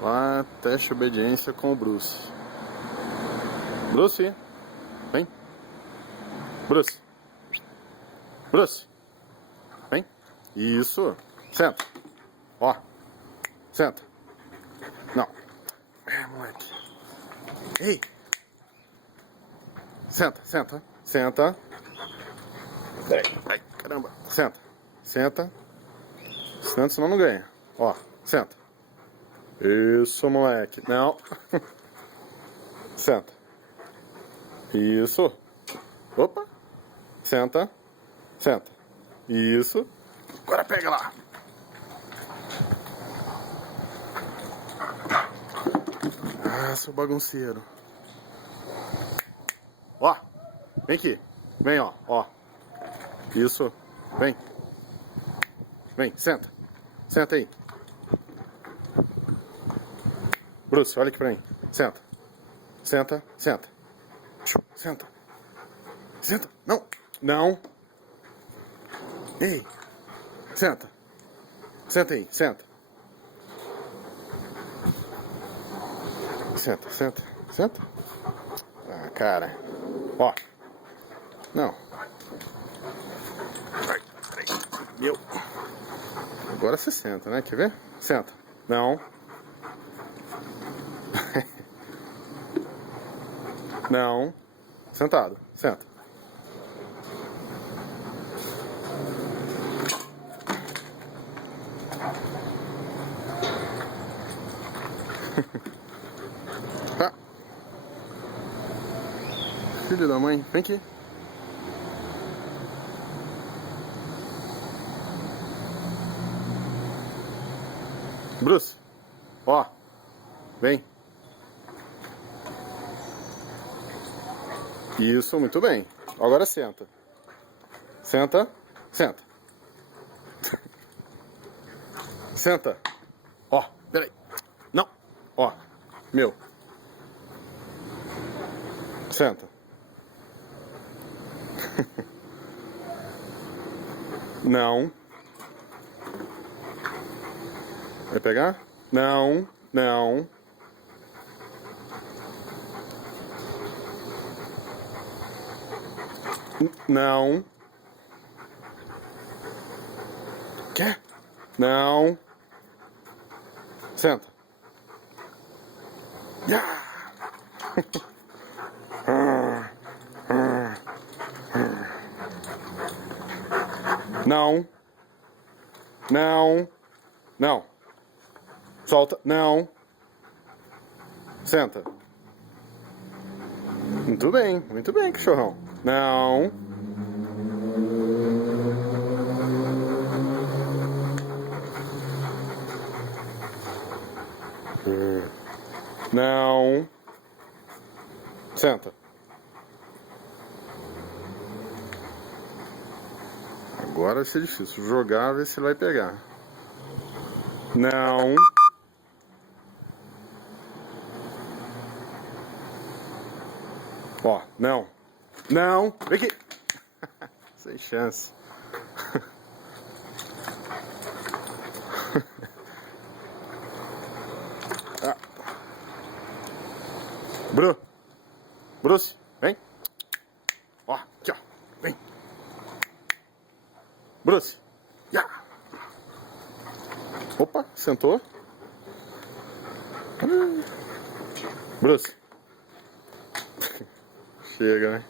Lá, teste obediência com o Bruce. Bruce, vem. Bruce. Bruce, vem. Isso. Senta. Ó. Senta. Não. É, moleque. Ei. Senta, senta. Senta. Peraí. Ai, caramba. Senta. Senta. Senta, senão não ganha. Ó, senta. Isso, moleque. Não. Senta. Isso. Opa. Senta. Senta. Isso. Agora pega lá. Ah, seu bagunceiro. Ó. Vem aqui. Vem, ó. Ó. Isso. Vem. Vem, senta. Senta aí. Bruce, olha aqui pra mim. Senta. Senta, senta. Senta. Senta. Não. Não. Ei. Senta. Senta aí, senta. Senta, senta, senta. Ah, cara. Ó. Não. Ai, peraí. Meu. Agora você senta, né? Quer ver? Senta. Não. Não. Sentado. Senta. Ah. Filho da mãe, vem aqui. Bruce, ó, vem. Isso, muito bem. Agora senta. Senta, senta. Senta. Ó, peraí. Não. Ó, meu. Senta. Não. Vai pegar? Não, não. Não. Quer? Não. Senta. Não. Não. Não. Solta. Não. Senta. Muito bem, cachorrão. Não. Não. Senta. Agora vai ser difícil. Jogar, ver se ele vai pegar. Não. Ó, não. Não. Vem aqui. Sem chance. Ah. Bruce, vem. Ó, aqui, ó. Vem. Bruce. Yeah. Opa, sentou. Bruce. Chega, né?